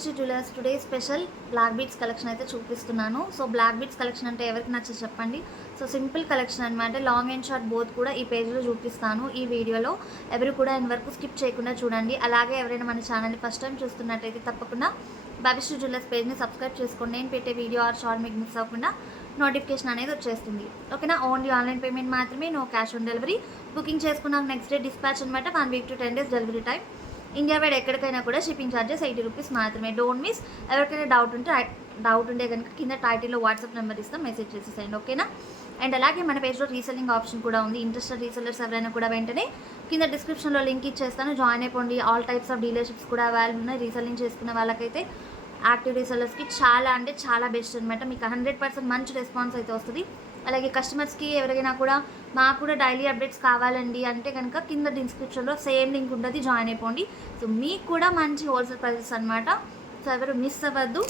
భవిష్య jewellers today special black beads collection అయితే చూపిస్తున్నాను. సో బ్లాక్ బీడ్స్ కలెక్షన్ అంటే ఎవరికి నచ్చదు చెప్పండి. సో సింపుల్ కలెక్షన్ అనమాట. లాంగ్ అండ్ షార్ట్ బోత్ కూడా ఈ పేజ్లో చూపిస్తాను ఈ వీడియోలో. ఎవరు కూడా ఇన్ వరకు స్కిప్ చేయకుండా చూడండి. అలాగే ఎవరైనా మన ఛానల్ని ఫస్ట్ టైం చూస్తున్నట్టయితే తప్పకుండా భవిష్య జ్యువెలర్స్ పేజ్ని సబ్స్క్రైబ్ చేసుకోండి. నేను పెట్టే వీడియో ఆర్ షార్ట్ మీకు మిస్ అవ్వకుండా నోటిఫికేషన్ అనేది వచ్చేస్తుంది. ఓకేనా? ఓన్లీ ఆన్లైన్ పేమెంట్ మాత్రమే, no cash on delivery. Booking చేసుకున్నాక నెక్స్ట్ డే డిస్పాచ్ అనమాట. 1 week to 10 days delivery time. India wide ఎక్కడికైనా కూడా షిప్పింగ్ ఛార్జెస్ 80 రూపీస్ మాత్రమే. Don't miss. ఎవరికైనా డౌట్ ఉంటే కనుక కింద టైటిల్లో వాట్సాప్ నెంబర్ ఇస్తాం, మెసేజ్ చేసేసేయండి. ఓకేనా? అండ్ అలాగే మన పేజ్లో రీసెల్లింగ్ ఆప్షన్ కూడా ఉంది. ఇంట్రెస్టెడ్ రీసెల్లర్స్ ఎవరైనా కూడా వెంటనే కింద డిస్క్రిప్షన్లో లింక్ ఇచ్చేస్తాను, జాయిన్ అయిపోండి. ఆల్ టైప్స్ ఆఫ్ డీలర్షిప్స్ కూడా అవైలబుల్ ఉన్నాయి. రీసెల్లింగ్ చేసుకునే వాళ్ళకైతే యాక్టివ్ రీసెల్లర్స్కి చాలా అంటే చాలా బెస్ట్ అనమాట. మీకు 100% మంచి రెస్పాన్స్ అయితే వస్తుంది. అలాగే కస్టమర్స్కి ఎవరికైనా కూడా మాకు కూడా డైలీ అప్డేట్స్ కావాలండి అంటే కనుక కింద డిస్క్రిప్షన్లో సేమ్ లింక్ ఉంటుంది, జాయిన్ అయిపోండి. సో మీకు కూడా మంచి హోల్సేల్ ప్రైసెస్ అనమాట. సో ఎవరు మిస్ అవ్వద్దు.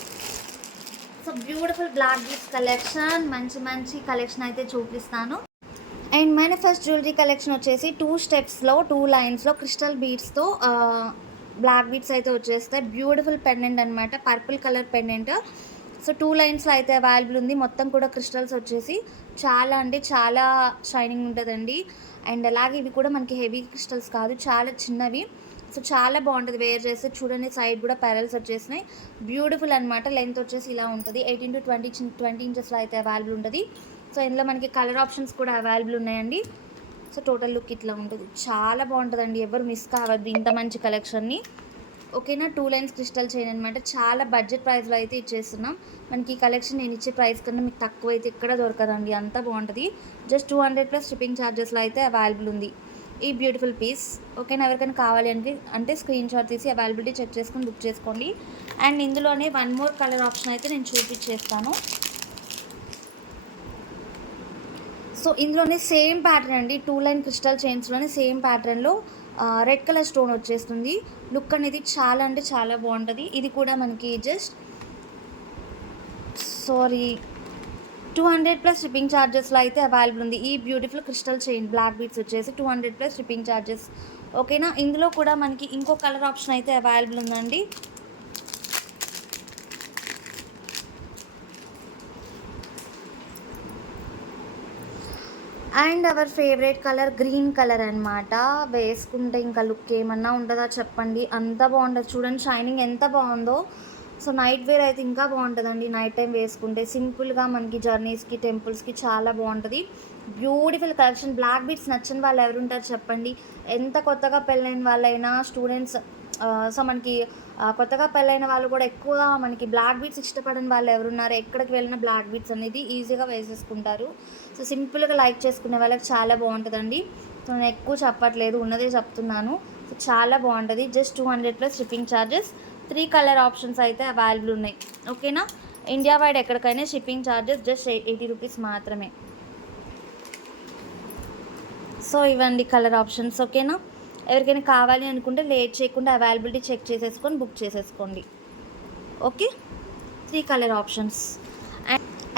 So beautiful black beads collection, మంచి కలెక్షన్ అయితే చూపిస్తాను. అండ్ మన ఫస్ట్ జ్యువెలరీ కలెక్షన్ వచ్చేసి 2 స్టెప్స్లో 2 లైన్స్లో క్రిస్టల్ బీడ్స్తో బ్లాక్ బీడ్స్ అయితే వచ్చేస్తాయి. బ్యూటిఫుల్ పెండెంట్ అనమాట, పర్పుల్ కలర్ పెండెంట్. సో 2 లైన్స్లో అయితే అవైలబుల్ ఉంది. మొత్తం కూడా క్రిస్టల్స్ వచ్చేసి చాలా అంటే చాలా షైనింగ్ ఉంటుందండి. అండ్ అలాగే ఇవి కూడా మనకి హెవీ క్రిస్టల్స్ కాదు, చాలా చిన్నవి. సో చాలా బాగుంటుంది వేర్ చేస్తే. చూడండి సైడ్ కూడా పెరల్స్ వచ్చేసినాయి. బ్యూటిఫుల్ అనమాట. లెంత్ వచ్చేసి ఇలా ఉంటుంది. 18 to 20 ఇంచెస్లో అయితే అవైలబుల్ ఉంటుంది. సో ఇందులో మనకి కలర్ ఆప్షన్స్ కూడా అవైలబుల్ ఉన్నాయండి. సో టోటల్ లుక్ ఇట్లా ఉంటుంది. చాలా బాగుంటుందండి, ఎవరు మిస్ కావద్దు ఇంత మంచి కలెక్షన్ని. ఓకేనా? 2 లైన్స్ క్రిస్టల్ చైన్ అనమాట. చాలా బడ్జెట్ ప్రైస్లో అయితే ఇచ్చేస్తున్నాం. మనకి ఈ కలెక్షన్ నేను ఇచ్చే ప్రైస్ కన్నా మీకు తక్కువ అయితే ఎక్కడ దొరకదండి, అంత బాగుంటుంది. జస్ట్ 200+ షిప్పింగ్ ఛార్జెస్లో అయితే అవైలబుల్ ఉంది ఈ బ్యూటిఫుల్ పీస్. ఓకేనా? ఎవరికైనా కావాలి అంటే స్క్రీన్ షాట్ తీసి అవైలబిలిటీ చెక్ చేసుకొని బుక్ చేసుకోండి. అండ్ ఇందులోనే 1 more కలర్ ఆప్షన్ అయితే నేను చూపించేస్తాను. సో ఇందులోనే సేమ్ ప్యాటర్న్ అండి, 2 లైన్ క్రిస్టల్ చైన్స్లోనే సేమ్ ప్యాటర్న్లో రెడ్ కలర్ స్టోన్ వచ్చేస్తుంది. లుక్ అనేది చాలా అంటే చాలా బాగుంటుంది. ఇది కూడా మనకి జస్ట్ 200+ షిప్పింగ్ ఛార్జెస్లో అయితే అవైలబుల్ ఉంది. ఈ beautiful crystal chain black beads వచ్చేసి 200+ షిప్పింగ్ ఛార్జెస్. ఓకేనా? ఇందులో కూడా మనకి ఇంకో కలర్ ఆప్షన్ అయితే అవైలబుల్ ఉందండి. And our favourite colour green colour అనమాట. వేసుకుంటే ఇంకా లుక్ ఏమన్నా ఉంటుందా చెప్పండి, అంత బాగుంటుంది. చూడండి షైనింగ్ ఎంత బాగుందో. సో నైట్ వేర్ అయితే ఇంకా బాగుంటుందండి. నైట్ టైం వేసుకుంటే సింపుల్గా మనకి జర్నీస్కి టెంపుల్స్కి చాలా బాగుంటుంది. Beautiful collection. బ్లాక్ బీడ్స్ నచ్చని వాళ్ళు ఎవరుంటారు చెప్పండి. ఎంత కొత్తగా పెళ్ళైన వాళ్ళైనా, స్టూడెంట్స్, సో మనకి కొత్తగా పెళ్ళైన వాళ్ళు కూడా ఎక్కువ మనకి బ్లాక్ బీడ్స్ ఇష్టపడని వాళ్ళు ఎవరున్నారు, ఎక్కడికి వెళ్ళిన బ్లాక్ బీడ్స్ అనేది ఈజీగా వేసేసుకుంటారు. సో సింపుల్గా లైక్ చేసుకునే వాళ్ళకి చాలా బాగుంటుందండి. సో నేను ఎక్కువ చెప్పట్లేదు, ఉన్నదే చెప్తున్నాను. సో చాలా బాగుంటుంది. Just 200+ shipping charges. 3 colour options అయితే అవైలబుల్ ఉన్నాయి. ఓకేనా? ఇండియా వైడ్ ఎక్కడికైనా షిప్పింగ్ ఛార్జెస్ జస్ట్ 80 రూపీస్ మాత్రమే. సో ఇవ్వండి కలర్ ఆప్షన్స్. ఓకేనా? ఎవరికైనా కావాలి అనుకుంటే లేట్ చేయకుండా అవైలబిలిటీ చెక్ చేసేసుకొని బుక్ చేసేసుకోండి. Okay? 3 colour options.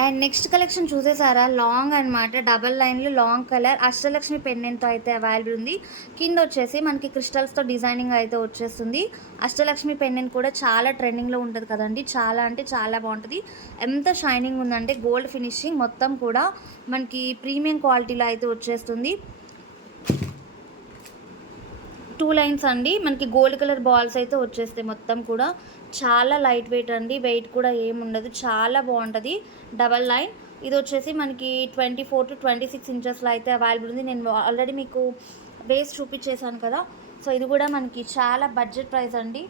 And next collection చూసేసారా? లాంగ్ అనమాట, డబల్ లైన్లో లాంగ్ కలర్ అష్టలక్ష్మి పెండెంట్తో అయితే అవైలబుల్ ఉంది. కింద వచ్చేసి మనకి క్రిస్టల్స్తో డిజైనింగ్ అయితే వచ్చేస్తుంది. అష్టలక్ష్మి పెండెంట్ కూడా చాలా ట్రెండింగ్లో ఉంటుంది కదండి. చాలా అంటే చాలా బాగుంటుంది. ఎంత షైనింగ్ ఉందంటే గోల్డ్ ఫినిషింగ్ మొత్తం కూడా మనకి ప్రీమియం క్వాలిటీలో అయితే వచ్చేస్తుంది. 2 లైన్స్ అండి. మనకి గోల్డ్ కలర్ బాల్స్ అయితే వచ్చేస్తాయి మొత్తం కూడా. చాలా లైట్ వెయిట్ అండి, వెయిట్ కూడా ఏముండదు, చాలా బాగుంటుంది. Double line. ఇది వచ్చేసి మనకి 24 to 26 ఇంచెస్లో అయితే అవైలబుల్ ఉంది. నేను ఆల్రెడీ మీకు వేస్ట్ చూపించేశాను కదా. సో ఇది కూడా మనకి చాలా బడ్జెట్ ప్రైస్ అండి.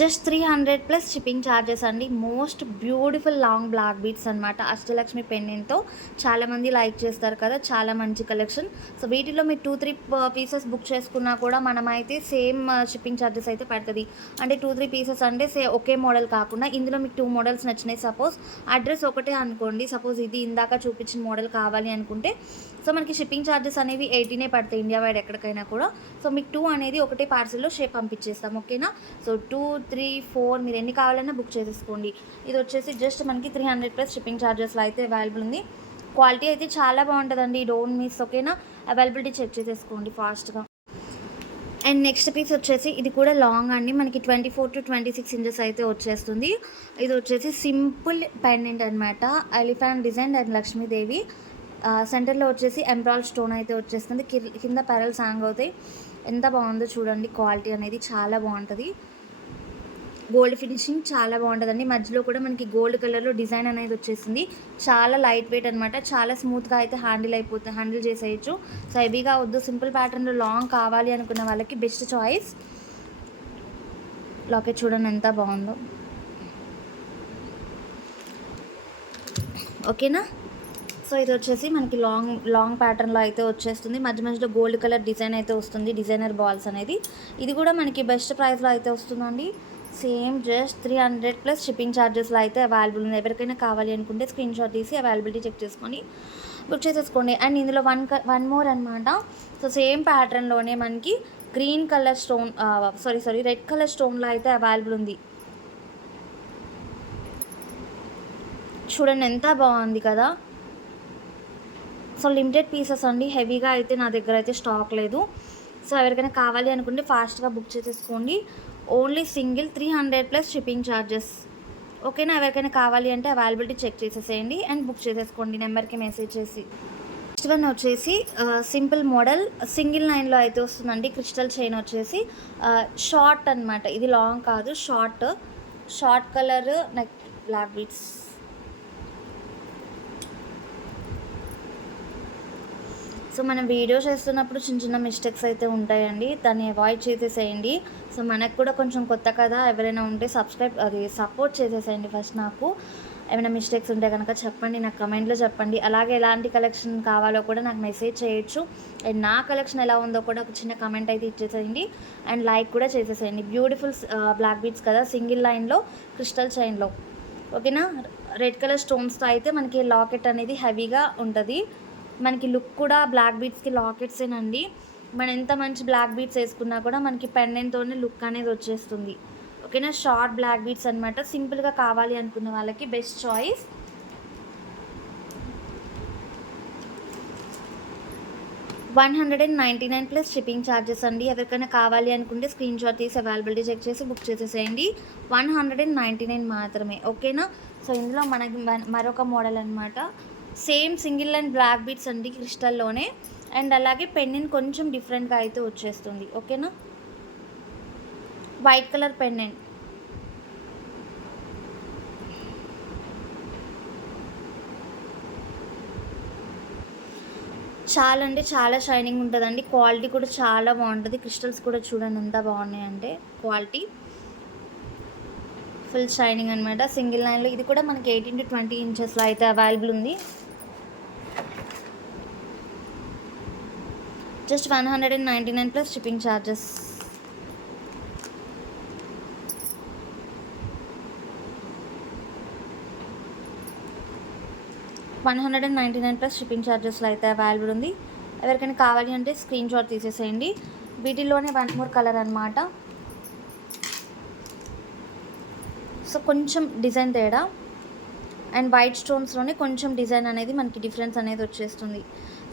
జస్ట్ 300+ షిప్పింగ్ ఛార్జెస్ అండి. Most beautiful long black beads అనమాట, అష్టలక్ష్మి పెండెంట్తో. చాలామంది లైక్ చేస్తారు కదా, చాలా మంచి కలెక్షన్. సో వీటిలో మీరు 2-3 పీసెస్ బుక్ చేసుకున్నా కూడా మనమైతే సేమ్ షిప్పింగ్ ఛార్జెస్ అయితే పడుతుంది. అంటే 2-3 పీసెస్ అంటే ఒకే మోడల్ కాకుండా ఇందులో మీకు 2 మోడల్స్ నచ్చినాయి, సపోజ్ అడ్రస్ ఒకటే అనుకోండి, సపోజ్ ఇది ఇందాక చూపించిన మోడల్ కావాలి అనుకుంటే సో మనకి షిప్పింగ్ ఛార్జెస్ అనేవి 80 పడతాయి ఇండియా వైడ్ ఎక్కడికైనా కూడా. సో మీకు 2 అనేది ఒకటే పార్సిల్లో షేప్ పంపించేస్తాం. ఓకేనా? సో 2, 3, 4 మీరు ఎన్ని కావాలన్నా బుక్ చేసేసుకోండి. ఇది వచ్చేసి జస్ట్ మనకి 300+ షిప్పింగ్ ఛార్జెస్లో అయితే అవైలబుల్ ఉంది. క్వాలిటీ అయితే చాలా బాగుంటుందండి, డోంట్ మిస్. ఓకేనా? అవైలబిలిటీ చెక్ చేసేసుకోండి ఫాస్ట్గా. అండ్ నెక్స్ట్ పీస్ వచ్చేసి ఇది కూడా లాంగ్ అండి, మనకి 24 to 26 ఇంచెస్ అయితే వచ్చేస్తుంది. ఇది వచ్చేసి సింపుల్ పెండెంట్ అనమాట, ఎలిఫెంట్ డిజైన్ అండ్ లక్ష్మీదేవి. సెంటర్లో వచ్చేసి ఎంబ్రాయిడ్ స్టోన్ అయితే వచ్చేస్తుంది, కింద పెరల్స్ హ్యాంగ్ అవుతాయి. ఎంత బాగుందో చూడండి, క్వాలిటీ అనేది చాలా బాగుంటుంది. గోల్డ్ ఫినిషింగ్ చాలా బాగుంటుందండి. మధ్యలో కూడా మనకి గోల్డ్ కలర్లో డిజైన్ అనేది వచ్చేసింది. చాలా లైట్ వెయిట్ అనమాట, చాలా స్మూత్గా అయితే హ్యాండిల్ చేసేయచ్చు. సో హెవీగా వద్దు, సింపుల్ ప్యాటర్న్లో లాంగ్ కావాలి అనుకున్న వాళ్ళకి బెస్ట్ చాయిస్. లాకెట్ చూడండి ఎంత బాగుందో. ఓకేనా. సో ఇది వచ్చేసి మనకి లాంగ్ ప్యాటర్న్లో అయితే వచ్చేస్తుంది. మధ్యలో గోల్డ్ కలర్ డిజైన్ అయితే వస్తుంది, డిజైనర్ బాల్స్ అనేది. ఇది కూడా మనకి బెస్ట్ ప్రైస్లో అయితే వస్తుందండి. సేమ్ జస్ట్ 300 ప్లస్ షిప్పింగ్ ఛార్జెస్లో అయితే అవైలబుల్ ఉంది. ఎవరికైనా కావాలి అనుకుంటే స్క్రీన్ షాట్ తీసి అవైలబిలిటీ చెక్ చేసుకొని బుక్ చేసేసుకోండి. అండ్ ఇందులో వన్ మోర్ అనమాట. సో సేమ్ ప్యాటర్న్లోనే మనకి green colour stone red colour స్టోన్లో అయితే అవైలబుల్ ఉంది. చూడండి ఎంత బాగుంది కదా. సో లిమిటెడ్ పీసెస్ అండి, హెవీగా అయితే నా దగ్గర అయితే స్టాక్ లేదు. సో ఎవరికైనా కావాలి అనుకుంటే ఫాస్ట్గా బుక్ చేసేసుకోండి. Only single 300 plus shipping charges. ఓకేనా. ఎవరికైనా కావాలి అంటే అవైలబిలిటీ చెక్ చేసేసేయండి అండ్ బుక్ చేసేసుకోండి నెంబర్కి మెసేజ్ చేసి. నెక్స్ట్ వన్ వచ్చేసి సింపుల్ మోడల్ సింగిల్ లైన్లో అయితే వస్తుందండి. క్రిస్టల్ చైన్ వచ్చేసి షార్ట్ అనమాట, ఇది లాంగ్ కాదు, short collar neck black beads. So మనం వీడియో చేస్తున్నప్పుడు చిన్న మిస్టేక్స్ అయితే ఉంటాయండి, దాన్ని అవాయిడ్ చేసేసేయండి. సో మనకు కూడా కొంచెం కొత్త కదా, ఎవరైనా ఉంటే సపోర్ట్ చేసేసేయండి. ఫస్ట్ నాకు ఏమైనా మిస్టేక్స్ ఉంటే కనుక చెప్పండి, నాకు కమెంట్లో చెప్పండి. అలాగే ఎలాంటి కలెక్షన్ కావాలో కూడా నాకు మెసేజ్ చేయొచ్చు. అండ్ నా కలెక్షన్ ఎలా ఉందో కూడా ఒక చిన్న కమెంట్ అయితే ఇచ్చేసేయండి అండ్ లైక్ కూడా చేసేసేయండి. బ్యూటిఫుల్ బ్లాక్ బీట్స్ కదా, సింగిల్ లైన్లో క్రిస్టల్ చైన్లో. ఓకేనా. రెడ్ కలర్ స్టోన్స్తో అయితే మనకి లాకెట్ అనేది హెవీగా ఉంటుంది. మనకి లుక్ కూడా బ్లాక్ బీట్స్కి లాకెట్సేనండి. మనం ఎంత మంచి బ్లాక్ బీట్స్ వేసుకున్నా కూడా మనకి పెండెంట్తోనే లుక్ అనేది వచ్చేస్తుంది. ఓకేనా. షార్ట్ బ్లాక్ బీట్స్ అనమాట, సింపుల్గా కావాలి అనుకున్న వాళ్ళకి best choice. $199 plus shipping charges అండి. ఎవరికైనా కావాలి అనుకుంటే స్క్రీన్ షాట్ తీసి అవైలబిలిటీ చెక్ చేసి బుక్ చేసేసేయండి. 199 మాత్రమే. ఓకేనా. సో ఇందులో మనకి మరొక మోడల్ అనమాట, same single line black beads అండి క్రిస్టల్లోనే. అండ్ అలాగే పెండెంట్ కొంచెం డిఫరెంట్గా అయితే వచ్చేస్తుంది. ఓకేనా. White colour pendant. చాలా అంటే చాలా షైనింగ్ ఉంటుందండి, క్వాలిటీ కూడా చాలా బాగుంటుంది. క్రిస్టల్స్ కూడా చూడండి ఎంత బాగున్నాయి అంటే, క్వాలిటీ ఫుల్ షైనింగ్ అనమాట. సింగిల్ లైన్లో ఇది కూడా మనకి 18 to 20 ఇంచెస్లో అయితే అవైలబుల్ ఉంది. Just 199 plus shipping charges. $199 plus shipping ఛార్జెస్లో అయితే అవైలబుల్ ఉంది. ఎవరికైనా కావాలి అంటే స్క్రీన్ షాట్ తీసేసేయండి. వీటిలోనే వన్ మోర్ కలర్ అనమాట. సో కొంచెం డిజైన్ తేడా అండ్ వైట్ స్టోన్స్లోనే కొంచెం డిజైన్ అనేది మనకి డిఫరెన్స్ అనేది వచ్చేస్తుంది.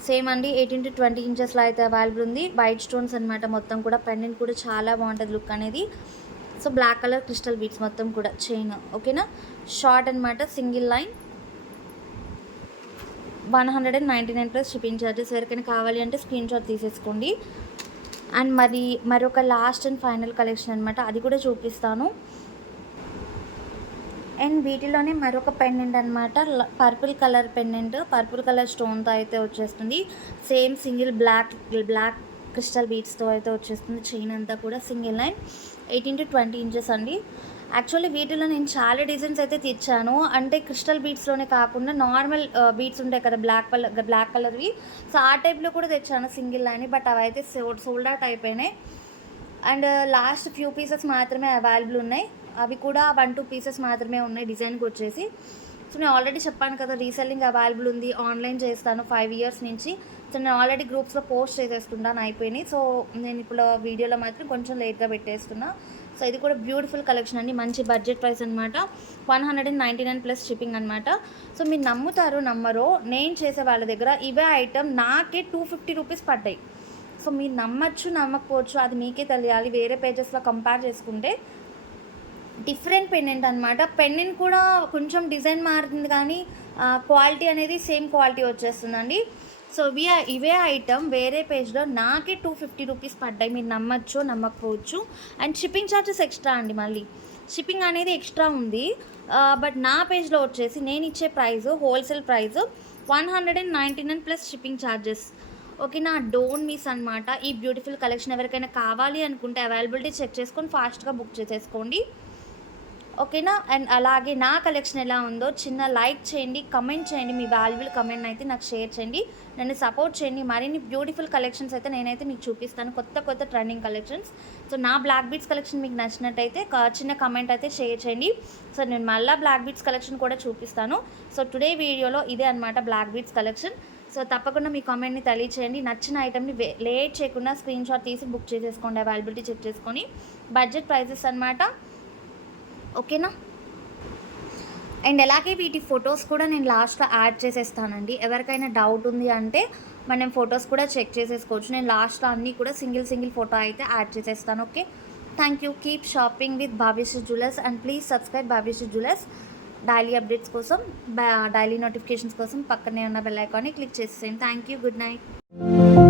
సేమ్ అండి 18 to 20 ఇంచెస్లో అయితే అవైలబుల్ ఉంది. వైట్ స్టోన్స్ అనమాట మొత్తం కూడా. పెండెంట్ కూడా చాలా బాగుంటుంది లుక్ అనేది. So black colour crystal beads మొత్తం కూడా చైన్. ఓకేనా. షార్ట్ అనమాట, single line. 199 plus shipping charges. ఎవరికైనా కావాలి అంటే స్క్రీన్ షాట్ తీసేసుకోండి. అండ్ మరొక లాస్ట్ అండ్ ఫైనల్ కలెక్షన్ అనమాట, అది కూడా చూపిస్తాను. అండ్ వీటిలోనే మరొక పెండెంట్ అనమాట, purple colour pendant, purple colour స్టోన్తో అయితే వచ్చేస్తుంది. సేమ్ సింగిల్ బ్లాక్ క్రిస్టల్ బీట్స్తో అయితే వచ్చేస్తుంది. చైన్ అంతా కూడా సింగిల్ లైన్, 18 to 20 ఇంచెస్ అండి. యాక్చువల్లీ వీటిలో నేను చాలా డిజైన్స్ అయితే తెచ్చాను, అంటే క్రిస్టల్ బీట్స్లోనే కాకుండా నార్మల్ బీట్స్ ఉంటాయి కదా బ్లాక్ కలర్వి. సో ఆ టైప్లో కూడా తెచ్చాను సింగిల్ లైన్, బట్ అవి అయితే సోల్డ్ అవుట్ అయిపోయినాయి. అండ్ లాస్ట్ ఫ్యూ పీసెస్ మాత్రమే అవైలబుల్ ఉన్నాయి. అవి కూడా 1-2 పీసెస్ మాత్రమే ఉన్నాయి డిజైన్కి వచ్చేసి. సో నేను ఆల్రెడీ చెప్పాను కదా, రీసెల్లింగ్ అవైలబుల్ ఉంది, ఆన్లైన్ చేస్తాను 5 years నుంచి. సో నేను ఆల్రెడీ గ్రూప్స్లో పోస్ట్ చేసేసుకుంటాను, అయిపోయినాయి. సో నేను ఇప్పుడు వీడియోలో మాత్రం కొంచెం లేట్గా పెట్టేస్తున్నా. సో ఇది కూడా బ్యూటిఫుల్ కలెక్షన్ అండి, మంచి బడ్జెట్ ప్రైస్ అనమాట. 199 ప్లస్ షిప్పింగ్ అనమాట. సో మీరు నమ్మరో నేను చేసే వాళ్ళ దగ్గర ఇవే ఐటమ్ నాకే 250 రూపీస్ పడ్డాయి. సో మీరు నమ్మచ్చు నమ్మకపోవచ్చు, అది మీకే తెలియాలి. వేరే పేజెస్లో కంపేర్ చేసుకుంటే డిఫరెంట్ పెండెంట్ అనమాట. పెండెంట్ కూడా కొంచెం డిజైన్ మారుతుంది కానీ క్వాలిటీ అనేది సేమ్ క్వాలిటీ వచ్చేస్తుందండి. సో ఇవే ఐటమ్ వేరే పేజ్లో నాకే 250 రూపీస్ పడ్డాయి. మీరు నమ్మచ్చు నమ్మకపోవచ్చు. అండ్ షిప్పింగ్ ఛార్జెస్ ఎక్స్ట్రా అండి. మళ్ళీ షిప్పింగ్ అనేది ఎక్స్ట్రా ఉంది. బట్ నా పేజ్లో వచ్చేసి నేను ఇచ్చే price wholesale price 199 plus shipping charges. ఓకేనా, డోంట్ మిస్ అనమాట. ఈ బ్యూటిఫుల్ కలెక్షన్ ఎవరికైనా కావాలి అనుకుంటే అవైలబిలిటీ చెక్ చేసుకొని ఫాస్ట్గా బుక్ చేసేసుకోండి. ఓకేనా. అండ్ అలాగే నా కలెక్షన్ ఎలా ఉందో చిన్న లైక్ చేయండి, కమెంట్ చేయండి. మీ వాల్యుబుల్ కమెంట్ అయితే నాకు షేర్ చేయండి, నన్ను సపోర్ట్ చేయండి. మరిన్ని బ్యూటిఫుల్ కలెక్షన్స్ అయితే నేనైతే మీకు చూపిస్తాను, కొత్త ట్రెండింగ్ కలెక్షన్స్. సో నా బ్లాక్ బీడ్స్ కలెక్షన్ మీకు నచ్చినట్టయితే చిన్న కమెంట్ అయితే షేర్ చేయండి. సో నేను మళ్ళీ బ్లాక్ బీడ్స్ కలెక్షన్ కూడా చూపిస్తాను. సో టుడే వీడియోలో ఇదే అనమాట బ్లాక్ బీడ్స్ కలెక్షన్. సో తప్పకుండా మీ కామెంట్ని తెలియచేయండి. నచ్చిన ఐటమ్ని లేట్ చేయకుండా స్క్రీన్ షాట్ తీసి బుక్ చేసేసుకోండి, అవైలబిలిటీ చెక్ చేసుకొని. బడ్జెట్ ప్రైజెస్ అనమాట. ఓకేనా. అండ్ అలాగే వీటి ఫొటోస్ కూడా నేను లాస్ట్లో యాడ్ చేసేస్తానండి. ఎవరికైనా డౌట్ ఉంది అంటే మనం ఫొటోస్ కూడా చెక్ చేసేసుకోవచ్చు. నేను లాస్ట్లో అన్నీ కూడా సింగిల్ ఫోటో అయితే యాడ్ చేసేస్తాను. Okay, thank you. Keep shopping with Bhavyashree Jewellers and please subscribe Bhavyashree Jewellers. Daily updates కోసం, డైలీ నోటిఫికేషన్స్ కోసం పక్కనే ఉన్న బెల్ ఐకాన్ని క్లిక్ చేసేయండి. Thank you. Good night.